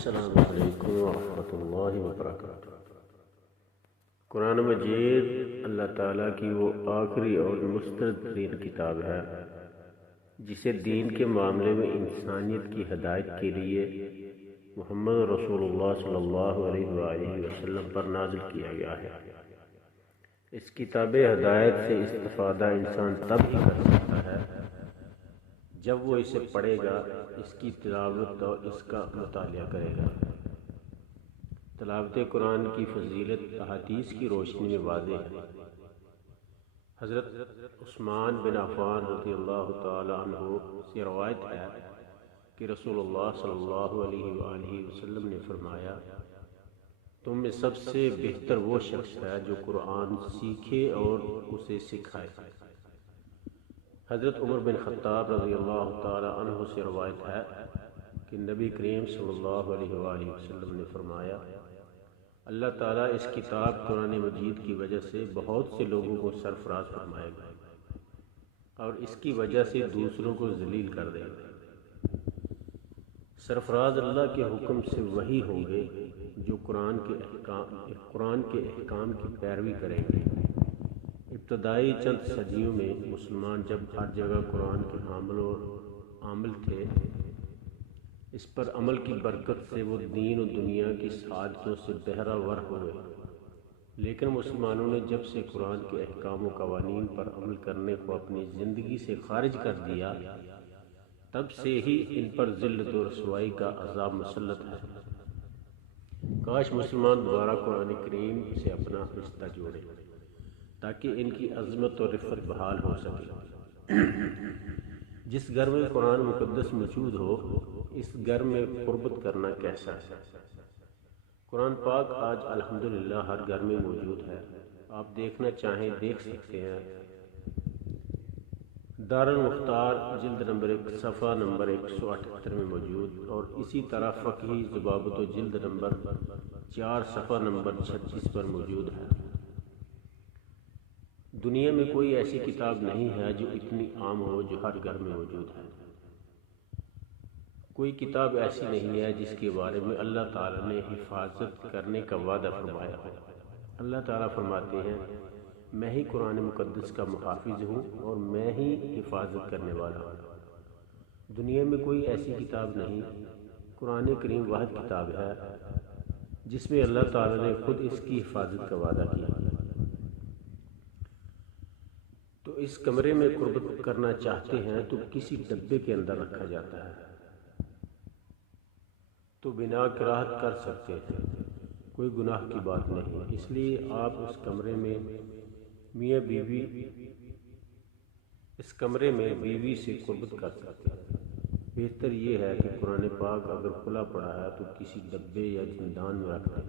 السلام علیکم ورحمۃ اللہ وبرکاتہ۔ قرآن مجید اللہ تعالیٰ کی وہ آخری اور مسترد ترین کتاب ہے جسے دین کے معاملے میں انسانیت کی ہدایت کے لیے محمد رسول اللہ صلی اللہ علیہ وآلہ وسلم پر نازل کیا گیا ہے۔ اس کتاب ہدایت سے استفادہ انسان تب ہی کر سکتا ہے جب وہ اسے پڑھے گا، اس کی تلاوت اور اس کا مطالعہ کرے گا۔ تلاوت قرآن کی فضیلت احادیث کی روشنی میں واضح ہے۔ حضرت عثمان بن عفان رضی اللہ تعالی عنہ سے روایت ہے کہ رسول اللہ صلی اللہ علیہ وآلہ وسلم نے فرمایا، تم میں سب سے بہتر وہ شخص ہے جو قرآن سیکھے اور اسے سکھائے۔ حضرت عمر بن خطاب رضی اللہ تعالی عنہ سے روایت ہے کہ نبی کریم صلی اللہ علیہ وآلہ وسلم نے فرمایا، اللہ تعالیٰ اس کتاب قرآن مجید کی وجہ سے بہت سے لوگوں کو سرفراز فرمائے گا اور اس کی وجہ سے دوسروں کو ذلیل کر دے گا۔ سرفراز اللہ کے حکم سے وہی ہوں گے جو قرآن کے احکام کی پیروی کریں گے۔ ابتدائی چند صدیوں میں مسلمان جب ہر جگہ قرآن کے عامل تھے، اس پر عمل کی برکت سے وہ دین و دنیا کی سعادتوں سے بہرہ ور ہوئے، لیکن مسلمانوں نے جب سے قرآن کے احکام و قوانین پر عمل کرنے کو اپنی زندگی سے خارج کر دیا، تب سے ہی ان پر ذلت و رسوائی کا عذاب مسلط ہے۔ کاش مسلمان دوبارہ قرآن کریم سے اپنا رشتہ جوڑے تاکہ ان کی عظمت اور رفعت بحال ہو سکے۔ جس گھر میں قرآن مقدس موجود ہو، اس گھر میں قربت کرنا کیسا ہے۔ قرآن پاک آج الحمدللہ ہر گھر میں موجود ہے۔ آپ دیکھنا چاہیں دیکھ سکتے ہیں۔ دار المختار جلد نمبر 1 صفحہ نمبر 178 میں موجود، اور اسی طرح فقہی ضوابط و جلد نمبر 4 صفحہ نمبر 36 پر موجود ہے۔ دنیا میں کوئی ایسی کتاب نہیں ہے جو اتنی عام ہو جو ہر گھر میں موجود ہے۔ کوئی کتاب ایسی نہیں ہے جس کے بارے میں اللہ تعالیٰ نے حفاظت کرنے کا وعدہ فرمایا ہو۔ اللہ تعالیٰ فرماتے ہیں، میں ہی قرآن مقدس کا محافظ ہوں اور میں ہی حفاظت کرنے والا ہوں۔ دنیا میں کوئی ایسی کتاب نہیں۔ قرآن کریم واحد کتاب ہے جس میں اللہ تعالیٰ نے خود اس کی حفاظت کا وعدہ کیا۔ تو اس کمرے میں قربت کرنا چاہتے ہیں تو کسی ڈبے کے اندر رکھا جاتا ہے تو بنا کراہت کر سکتے ہیں، کوئی گناہ کی بات نہیں۔ اس لیے آپ اس کمرے میں بیوی سے قربت کر سکتے ہیں۔ بہتر یہ ہے کہ قرآن پاک اگر کھلا پڑا ہے تو کسی ڈبے یا زندان میں رکھ دیں۔